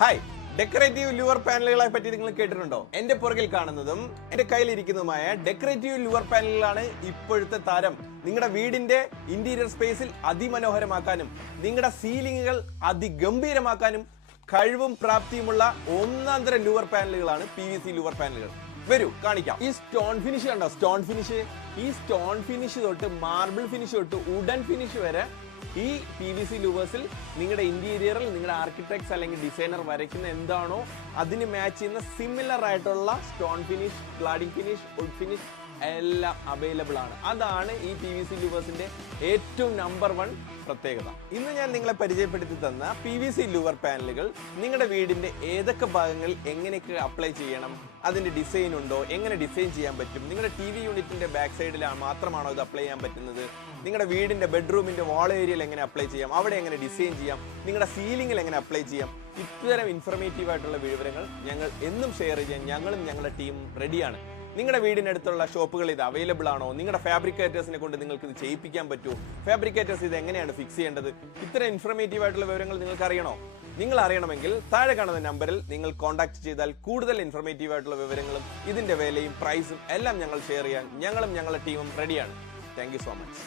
Hi, decorative louvre പാനലുകളെ പറ്റി നിങ്ങൾ കേട്ടിട്ടുണ്ടോ? എന്റെ പുറകിൽ കാണുന്നതും എന്റെ കയ്യിലിരിക്കുന്നതുമായ ഡെക്കറേറ്റീവ് ലുവർ പാനലുകളാണ് ഇപ്പോഴത്തെ താരം. നിങ്ങളുടെ വീടിന്റെ ഇന്റീരിയർ സ്പേസിൽ അതിമനോഹരമാക്കാനും നിങ്ങളുടെ സീലിംഗുകൾ അതിഗംഭീരമാക്കാനും കഴിവും പ്രാപ്തിയുമുള്ള ഒന്നാന്തര ലുവർ പാനലുകളാണ് PVC ലുവർ പാനലുകൾ. വരൂ കാണിക്കാം. ഈ സ്റ്റോൺ ഫിനിഷ് കണ്ടോ? സ്റ്റോൺ ഫിനിഷ്, ഈ സ്റ്റോൺ ഫിനിഷ് തൊട്ട് മാർബിൾ ഫിനിഷ് തൊട്ട് വുഡൻ ഫിനിഷ് വരെ ഈ PVC ലൂവേഴ്സിൽ നിങ്ങളുടെ ഇന്റീരിയറിൽ നിങ്ങളുടെ ആർക്കിടെക്ട്സ് അല്ലെങ്കിൽ ഡിസൈനർ വരയ്ക്കുന്ന എന്താണോ അതിന് മാച്ച് ചെയ്യുന്ന സിമിലർ ആയിട്ടുള്ള stone finish, cladding finish, would finish എല്ലാം അവൈലബിൾ ആണ്. അതാണ് ഈ PVC ലൂവേഴ്സിന്റെ ഏറ്റവും നമ്പർ 1 പ്രത്യേകത. ഇന്ന് ഞാൻ നിങ്ങളെ പരിചയപ്പെടുത്തി തന്ന PVC ലൂവർ പാനലുകൾ നിങ്ങളുടെ വീടിന്റെ ഏതൊക്കെ ഭാഗങ്ങളിൽ എങ്ങനെയൊക്കെ അപ്ലൈ ചെയ്യണം, അതിന്റെ ഡിസൈൻ ഉണ്ടോ, എങ്ങനെ ഡിസൈൻ ചെയ്യാൻ പറ്റും, നിങ്ങളുടെ TV യൂണിറ്റിന്റെ ബാക്ക് സൈഡിൽ മാത്രമാണോ ഇത് അപ്ലൈ ചെയ്യാൻ പറ്റുന്നത്, നിങ്ങളുടെ വീടിന്റെ ബെഡ്റൂമിന്റെ വാൾ ഏരിയയിൽ എങ്ങനെ അപ്ലൈ ചെയ്യാം, അവിടെ എങ്ങനെ ഡിസൈൻ ചെയ്യാം, നിങ്ങളുടെ സീലിംഗിൽ എങ്ങനെ അപ്ലൈ ചെയ്യാം, ഇത്തരം ഇൻഫർമേറ്റീവ് ആയിട്ടുള്ള വിവരങ്ങൾ ഞങ്ങൾ എന്നും ഷെയർ ചെയ്യാൻ ഞങ്ങളും ഞങ്ങളുടെ ടീമും റെഡിയാണ്. നിങ്ങളുടെ വീടിനടുത്തുള്ള ഷോപ്പുകൾ ഇത് അവൈലബിൾ ആണോ, നിങ്ങളുടെ ഫാബ്രിക്കേറ്റേഴ്സിനെ കൊണ്ട് നിങ്ങൾക്ക് ഇത് ചെയ്യിപ്പിക്കാൻ പറ്റുമോ, ഫാബ്രിക്കേറ്റേഴ്സ് ഇത് എങ്ങനെയാണ് ഫിക്സ് ചെയ്യേണ്ടത്, ഇത്തരം ഇൻഫർമേറ്റീവ് ആയിട്ടുള്ള വിവരങ്ങൾ നിങ്ങൾക്ക് അറിയണോ? നിങ്ങൾ അറിയണമെങ്കിൽ താഴെ കാണുന്ന നമ്പറിൽ നിങ്ങൾ കോൺടാക്ട് ചെയ്താൽ കൂടുതൽ ഇൻഫർമേറ്റീവ് ആയിട്ടുള്ള വിവരങ്ങളും ഇതിന്റെ വിലയും പ്രൈസും എല്ലാം ഞങ്ങൾ ഷെയർ ചെയ്യാൻ ഞങ്ങളും ഞങ്ങളുടെ ടീമും റെഡിയാണ്. Thank you so much.